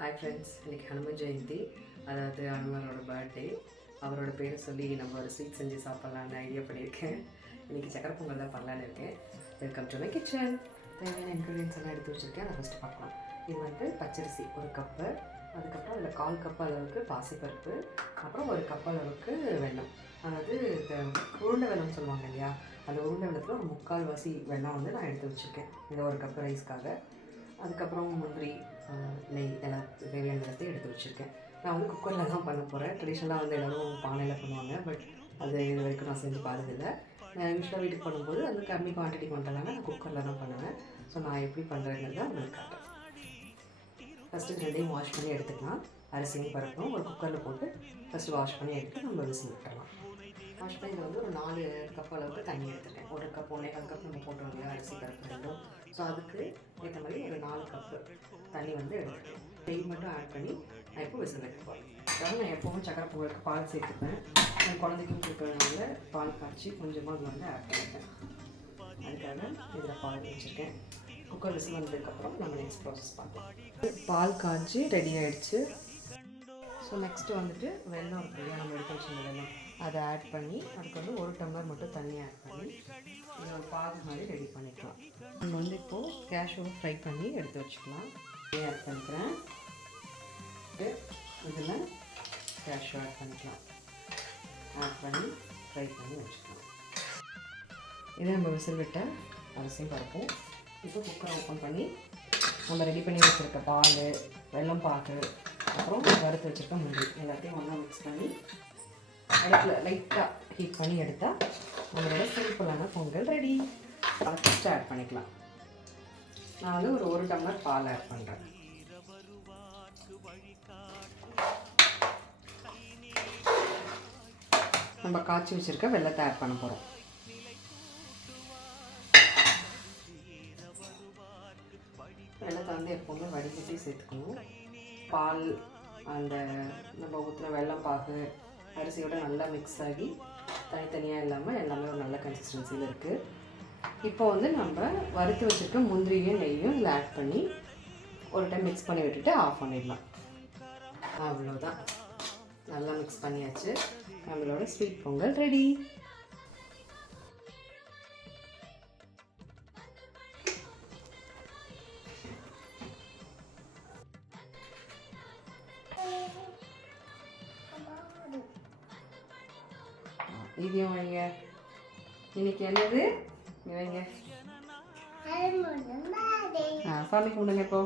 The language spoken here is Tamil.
ஹாய் ஃப்ரெண்ட்ஸ், இன்றைக்கி ஹனுமன் ஜெயந்தி, அதாவது ஹனுமனோட பர்த்டே. அவரோட பேரை சொல்லி நம்ம ஒரு ஸ்வீட் செஞ்சு சாப்பிட்லான்னு ஐடியா பண்ணியிருக்கேன். இன்றைக்கி சக்கரை பொங்கல் தான் பண்ணலான்னு இருக்கேன். Welcome to my kitchen. தேவையான இன்க்ரீடியன்ஸ் எல்லாம் எடுத்து வச்சுருக்கேன். அதை ஃபஸ்ட்டு பார்க்கலாம். இது வந்து பச்சரிசி 1 கப்பு, அதுக்கப்புறம் அதில் 1/4 கப் அளவுக்கு பாசிப்பருப்பு, அப்புறம் 1 கப் அளவுக்கு வெல்லம். அதாவது உருண்டை வெல்லம்னு சொல்லுவாங்க இல்லையா, அந்த உருண்டை வெல்லத்தில் ஒரு 3/4 வாசி வெல்லம் வந்து நான் எடுத்து வச்சுருக்கேன் இந்த 1 கப் ரைஸ்க்காக. அதுக்கப்புறம் முந்திரி, நெய் எல்லாம் தேவையான எல்லாத்தையும் எடுத்து வச்சுருக்கேன். நான் வந்து குக்கரில் தான் பண்ண போகிறேன். ட்ரெடிஷ்னலாக வந்து எல்லோரும் பானையில் பண்ணுவாங்க, பட் அது இது வரைக்கும் நான் செஞ்சு பார்த்ததில்லை. நான் யூஸ்வலாக வீட்டுக்கு பண்ணும்போது அது கம்மி குவான்டிட்டி பண்ணுறதுனால நான் குக்கரில் தான் பண்ணுவேன். ஸோ நான் எப்படி பண்ணுறேங்கிறத உங்களுக்கு காட்டுறேன். ஃபஸ்ட்டு ரெண்டையும் வாஷ் பண்ணி எடுத்துக்கலாம். அரிசியும் பருப்பும் ஒரு குக்கரில் போட்டு ஃபஸ்ட்டு வாஷ் பண்ணி எடுத்து நம்ம விசில் விட்டுறலாம். வாஷ் பண்ணி இதில் வந்து ஒரு 4 கப் அளவுக்கு தண்ணி எடுத்துட்டேன். 1 கப் 1.25 கப் நம்ம போட்டோம் இல்லையா அரிசி பருப்பு ரெண்டும். ஸோ அதுக்கு ஏற்ற மாதிரி ஒரு 4 கப்பு தண்ணி வந்து எடுத்துட்டேன். நெய் மட்டும் ஆட் பண்ணி நான் இப்போ விசில் வைக்க போகிறேன். அதாவது நான் எப்போவும் சக்கரை பொங்கலுக்கு பால் சேர்த்துப்பேன். என் குழந்தைக்கும் கொடுக்குறதுனால பால் காய்ச்சி கொஞ்சமாக அது வந்து ஆட் பண்ணிப்பேன். அதுக்காக இதில் பால் வச்சுருக்கேன். குக்கர் விசில் வந்ததுக்கப்புறம் நம்ம நெக்ஸ்ட் ப்ராசஸ் பார்க்கலாம். பால் காய்ச்சி ரெடி ஆகிடுச்சு. ஸோ நெக்ஸ்ட்டு வந்துட்டு வெல்லம் இருக்கு இல்லையா, நம்ம எடுத்து வச்சுருந்த வெல்லம் அதை ஆட் பண்ணி அதுக்கு வந்து 1 டம்ளர் மட்டும் தண்ணி ஆட் பண்ணி இதை ஒரு பாகு மாதிரி ரெடி பண்ணிக்கலாம். நம்ம வந்து இப்போது கேஷ்யூவை ஃப்ரை பண்ணி எடுத்து வச்சுக்கலாம். ஆட் பண்ணிக்கிறேன். இதில் கேஷ்யூ ஆட் பண்ணிக்கலாம். ஆட் பண்ணி ஃப்ரை பண்ணி வச்சுக்கலாம். இதை நம்ம விசில் விட்ட அரிசியும் பருப்பும் இப்போ குக்கரை ஓப்பன் பண்ணி நம்ம ரெடி பண்ணி வச்சுருக்க பால், வெல்லம் பாகு, அப்புறம் வறுத்து வச்சுருக்க முந்திரி எல்லாத்தையும் ஒன்றா மிக்ஸ் பண்ணி அடுப்பில் லைட்டாக ஹீட் பண்ணி எடுத்தால் நம்மளோட சிம்பிளான பொங்கல் ரெடி. அதை ஃபஸ்ட்டு ஆட் பண்ணிக்கலாம். நான் வந்து ஒரு 1 டம்ளர் பால் ஆட் பண்ணுறேன். நம்ம காய்ச்சி வச்சுருக்க வெல்லத்தை ஆட் பண்ண போகிறோம். வெல்லத்தை வந்து எப்போவுமே வடிகட்டி சேர்த்துக்கணும். பால் அந்த நம்ம ஊற்றுற வெல்லம் பாகு அரிசியோட நல்லா மிக்ஸ் ஆகி தனித்தனியாக இல்லாமல் எல்லாமே ஒரு நல்ல கன்சிஸ்டன்சியில் இருக்குது. இப்போ வந்து நம்ம வறுத்து வச்சுருக்க முந்திரியும் நெய்யும் இதில் ஆட் பண்ணி ஒரு டைம் மிக்ஸ் பண்ணி விட்டுட்டு ஆஃப் பண்ணிடலாம். அவ்வளோதான், நல்லா மிக்ஸ் பண்ணியாச்சு. நம்மளோட ஸ்வீட் பொங்கல் ரெடி. இதையும் வைங்க. இன்னைக்கு என்னது வைங்க. சாமி கும்பிடுங்க இப்போ.